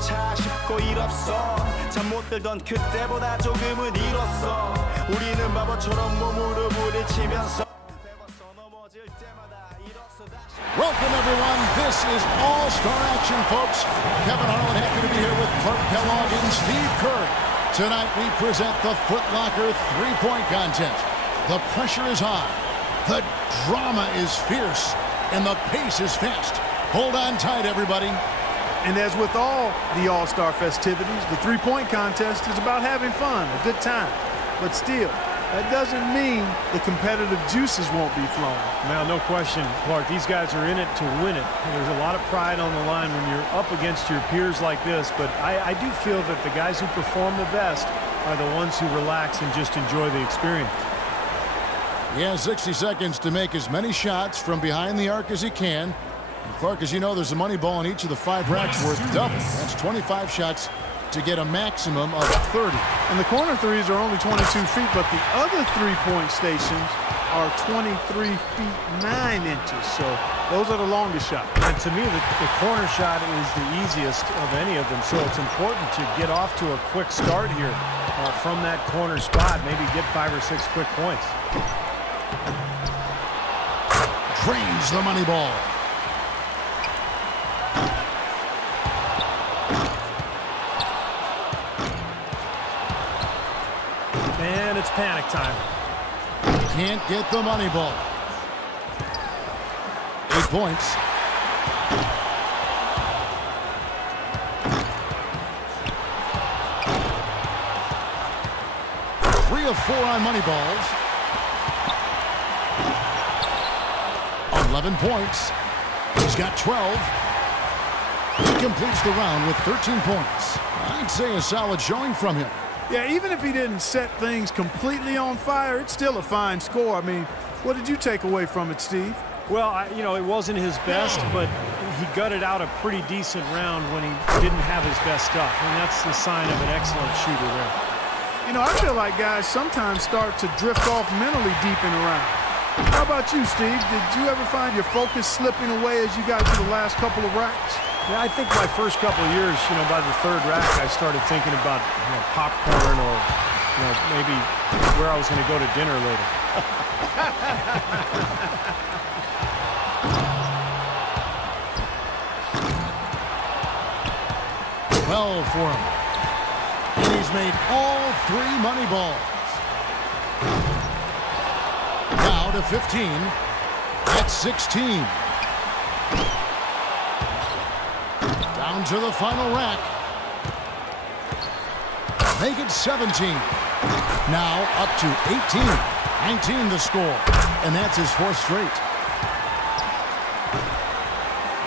차 싶고 일 없어 잠 못 들던 그때보다 조금은 일었어 우리는 바보처럼 몸으로 부딪히면서 Welcome everyone, this is All-Star Action, folks. Kevin Harlan happy to be here with Clark Kellogg and Steve Kerr. Tonight we present the Foot Locker three-point contest. The pressure is high, the drama is fierce, and the pace is fast. Hold on tight, everybody. And as with all the All-Star festivities, the three-point contest is about having fun, a good time. But still, that doesn't mean the competitive juices won't be flowing. Now, no question, Clark, these guys are in it to win it. And there's a lot of pride on the line when you're up against your peers like this. But I do feel that the guys who perform the best are the ones who relax and just enjoy the experience. He has 60 seconds to make as many shots from behind the arc as he can. And Clark, as you know, there's a money ball in each of the 5 racks worth double. That's 25 shots to get a maximum of 30. And the corner threes are only 22 feet, but the other three-point stations are 23 feet 9 inches. So those are the longest shots. And to me, the corner shot is the easiest of any of them. So it's important to get off to a quick start here from that corner spot. Maybe get 5 or 6 quick points. Drains the money ball. And it's panic time. Can't get the money ball. 8 points. Three of 4 on money balls. 11 points. He's got 12. He completes the round with 13 points. I'd say a solid showing from him. Yeah, even if he didn't set things completely on fire, it's still a fine score. I mean, what did you take away from it, Steve? Well, you know, it wasn't his best, but he gutted out a pretty decent round when he didn't have his best stuff. And that's the sign of an excellent shooter there. You know, I feel like guys sometimes start to drift off mentally deep in a round. How about you, Steve? Did you ever find your focus slipping away as you got to the last couple of racks? Yeah, I think my first couple of years, you know, by the 3rd rack, I started thinking about, you know, popcorn or, you know, maybe where I was going to go to dinner later. 12 for him. And he's made all 3 money balls. Now to 15. That's 16. Down to the final rack. Make it 17. Now up to 18. 19 the score. And that's his 4th straight.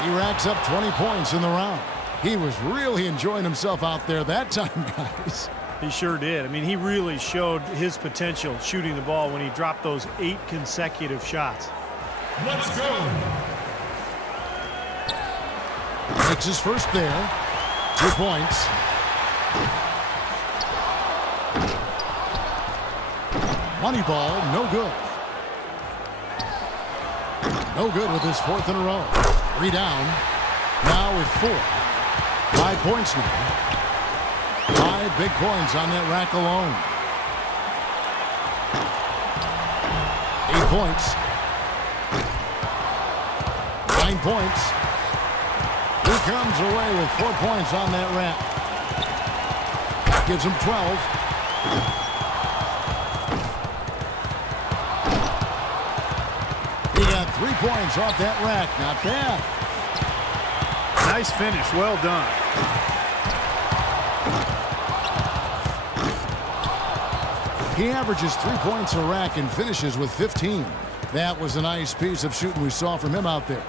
He racks up 20 points in the round. He was really enjoying himself out there that time, guys. He sure did. I mean, he really showed his potential shooting the ball when he dropped those 8 consecutive shots. Let's go. Makes his first there. 2 points. Money ball, no good. No good with his 4th in a row. 3 down. Now with 4. 5 points now. 5 big points on that rack alone. 8 points. 9 points. He comes away with 4 points on that rack. Gives him 12. He got 3 points off that rack. Not bad. Nice finish. Well done. He averages 3 points a rack and finishes with 15. That was a nice piece of shooting we saw from him out there.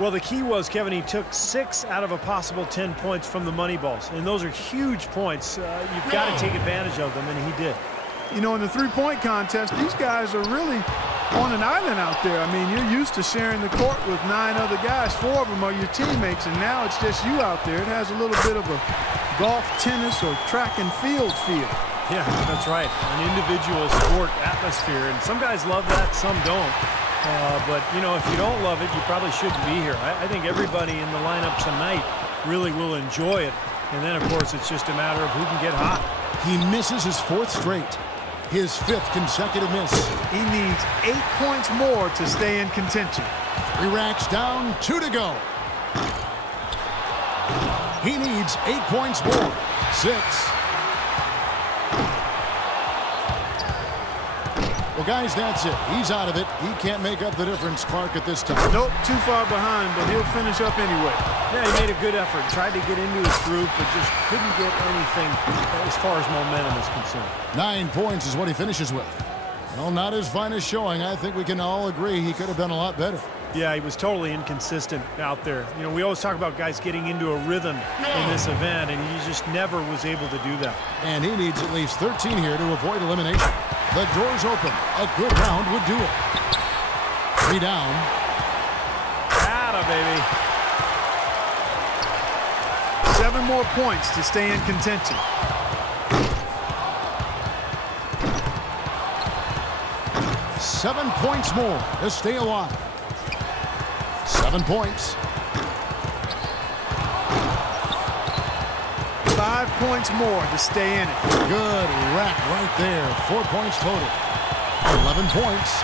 Well, the key was, Kevin, he took 6 out of a possible 10 points from the money balls. And those are huge points. You've got to take advantage of them, and he did. You know, in the three-point contest, these guys are really on an island out there. I mean, you're used to sharing the court with 9 other guys. 4 of them are your teammates, and now it's just you out there. It has a little bit of a golf, tennis, or track and field feel. Yeah, that's right. An individual sport atmosphere, and some guys love that, some don't. But, you know, if you don't love it, you probably shouldn't be here. I think everybody in the lineup tonight really will enjoy it. And then, of course, it's just a matter of who can get hot. He misses his 4th straight. His 5th consecutive miss. He needs 8 points more to stay in contention. 3 racks down, 2 to go. He needs 8 points more. 6. Well, guys, that's it. He's out of it. He can't make up the difference, Clark, at this time. Nope, too far behind, but he'll finish up anyway. Yeah, he made a good effort. Tried to get into his groove, but just couldn't get anything as far as momentum is concerned. 9 points is what he finishes with. Well, not his finest showing. I think we can all agree he could have done a lot better. Yeah, he was totally inconsistent out there. You know, we always talk about guys getting into a rhythm in this event, and he just never was able to do that. And he needs at least 13 here to avoid elimination. The door's open. A good round would do it. 3 down. Atta, baby. 7 more points to stay in contention. Seven points more to stay alive. 7 points. 5 points more to stay in it. Good rack right there. 4 points total. 11 points.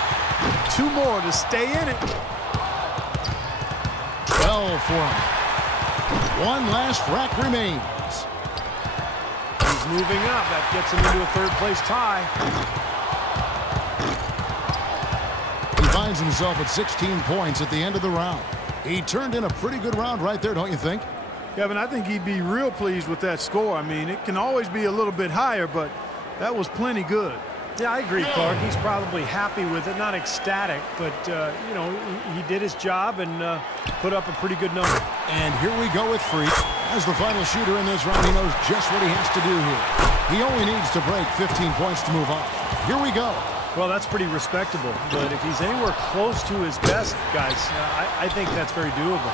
2 more to stay in it. 12 for him. 1 last rack remains. He's moving up. That gets him into a 3rd place tie. He finds himself at 16 points at the end of the round. He turned in a pretty good round right there, don't you think? Kevin, I think he'd be real pleased with that score. I mean, it can always be a little bit higher, but that was plenty good. Yeah, I agree, Clark. He's probably happy with it. Not ecstatic, but, you know, he did his job and put up a pretty good number. And here we go with Freq. As the final shooter in this round, he knows just what he has to do here. He only needs to break 15 points to move on. Here we go. Well, that's pretty respectable. But if he's anywhere close to his best, guys, I think that's very doable.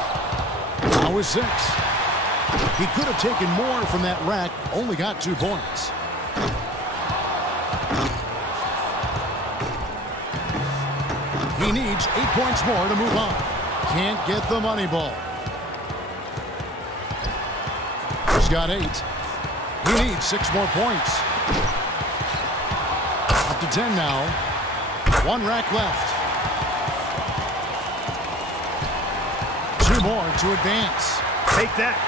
Now with 6. He could have taken more from that rack, only got 2 points. He needs 8 points more to move on. Can't get the money ball. He's got 8. He needs 6 more points. Up to 10 now. 1 rack left. 2 more to advance. Take that.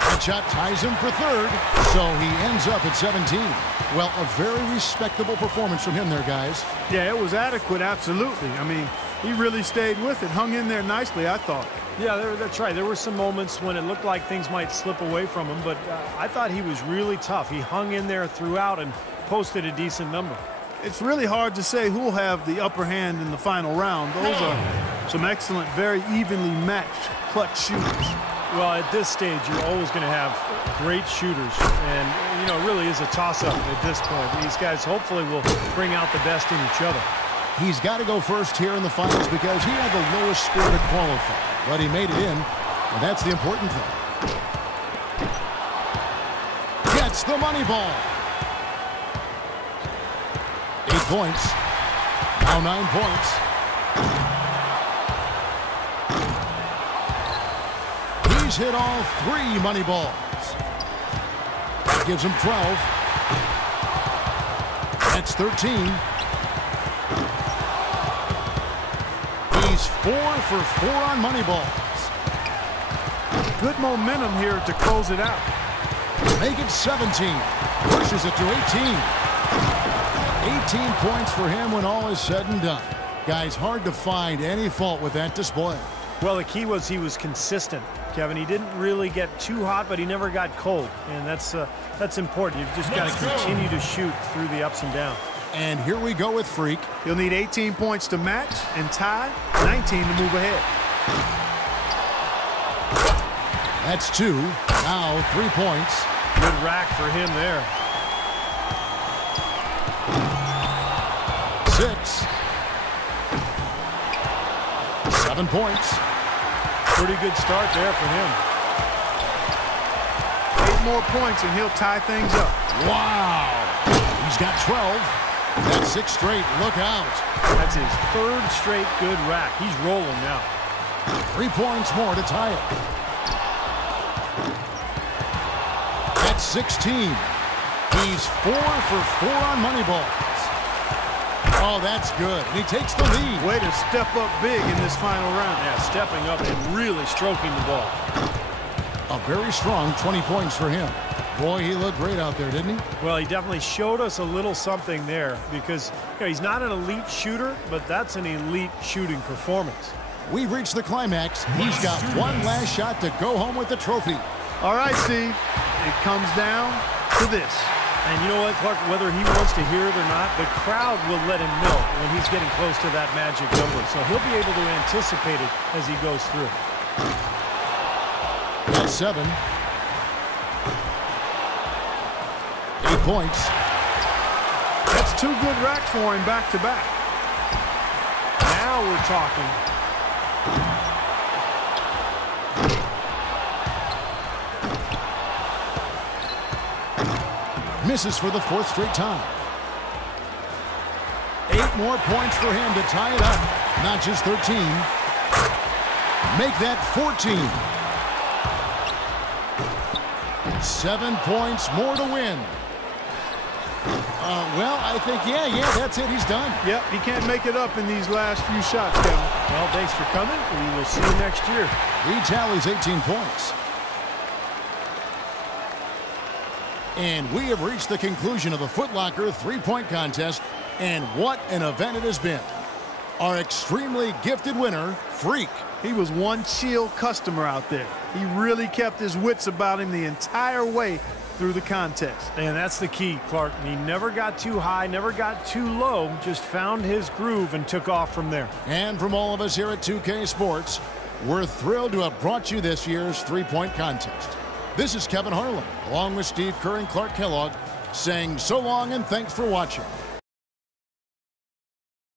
That shot ties him for 3rd, so he ends up at 17. Well, a very respectable performance from him there, guys. Yeah, it was adequate, absolutely. I mean, he really stayed with it, hung in there nicely, I thought. Yeah, that's right. There were some moments when it looked like things might slip away from him, but I thought he was really tough. He hung in there throughout and posted a decent number. It's really hard to say who will have the upper hand in the final round. Those are some excellent, very evenly matched clutch shooters. Well, at this stage, you're always going to have great shooters, and, you know, it really is a toss-up at this point. These guys hopefully will bring out the best in each other. He's got to go first here in the finals because he had the lowest score to qualify, but he made it in, and that's the important thing. Gets the money ball. 8 points. Now 9 points. He's hit all 3 money balls. That gives him 12. That's 13. He's 4 for 4 on money balls. Good momentum here to close it out. Make it 17. Pushes it to 18. 18 points for him when all is said and done. Guys, hard to find any fault with that display. Well, the key was he was consistent, Kevin. He didn't really get too hot, but he never got cold, and that's important. You've just got to continue to shoot through the ups and downs. And here we go with Freq. He'll need 18 points to match and tie, 19 to move ahead. That's 2. Now 3 points. Good rack for him there. 6. 7 points. Pretty good start there for him. 8 more points and he'll tie things up. Wow. He's got 12. That's 6 straight. Look out. That's his 3rd straight good rack. He's rolling now. 3 points more to tie it. That's 16. He's 4 for 4 on money balls. Oh, that's good. And he takes the lead. Way to step up big in this final round. Yeah, stepping up and really stroking the ball. A very strong 20 points for him. Boy, he looked great out there, didn't he? Well, he definitely showed us a little something there because he's not an elite shooter, but that's an elite shooting performance. We've reached the climax. He's got one last shot to go home with the trophy. All right, Steve. It comes down to this. And you know what, Clark, whether he wants to hear it or not, the crowd will let him know when he's getting close to that magic number. So he'll be able to anticipate it as he goes through. That's 7. 8 points. That's 2 good racks for him back to back. Now we're talking. Misses for the 4th straight time. 8 more points for him to tie it up. Not just 13. Make that 14. 7 points more to win. Well, I think, yeah, that's it. He's done. Yep, he can't make it up in these last few shots, Kevin. Well, thanks for coming. We will see you next year. He tallies 18 points. And we have reached the conclusion of the Foot Locker three-point contest, and what an event it has been. Our extremely gifted winner, Freq. He was one chill customer out there. He really kept his wits about him the entire way through the contest. And that's the key, Clark. He never got too high, never got too low, just found his groove and took off from there. And from all of us here at 2K Sports, we're thrilled to have brought you this year's three-point contest. This is Kevin Harlan, along with Steve Kerr and Clark Kellogg, saying so long and thanks for watching.